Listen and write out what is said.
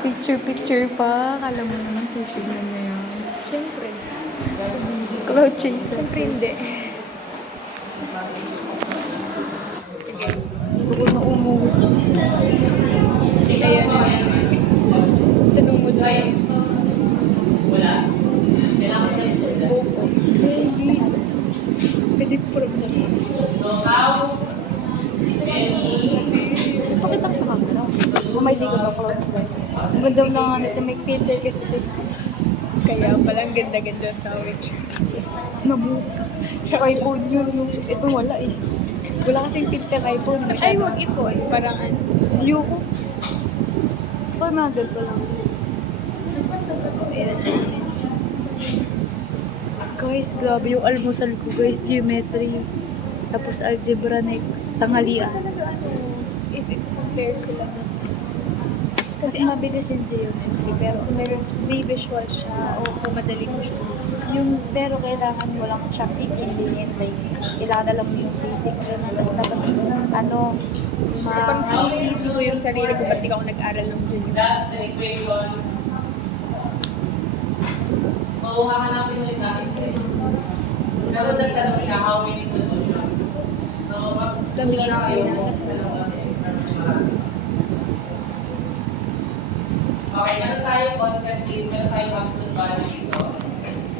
Picture-picture pa. Kala mo naman titignan na yun. Siyempre. Cloud chaser. Siyempre hindi. Gusto ko na umuwi. Ayan na. Tanong mo doon. Wala. Opo. Baby. Pwede problem. So how Pakita ko sa camera. May di ko ba close friends. Ang ganda na nga nito. May filter kasi dito. Kaya palang ganda-ganda sa WeChat. Nabuka. Sa iPhone yun. Ito wala eh. Wala kasing filter iPhone. Ay, wag ipon. Parang ano. Ayoko. Gusto ko mga ganito lang. Guys, grabe yung almusal ko. Guys, geometry. Tapos algebra next. Tanghalian. If i-compare sila mas... Kasi mabilis yung geometry. Pero may visual siya. O so madali mo siya. pero kailangan mo lang siyang iintindihin. Like, kailangan alam mo yung basic yun. Tapos dapat, So parang sinisisi ko yung sarili ko, ba't di ako nag-aral ng junior? that's the equation? So, hahanapin ulit natin guys. Pero nagtanong siya how many solutions. So, Gamitin sila. Okay, meron tayo concept game, meron tayo absolute value.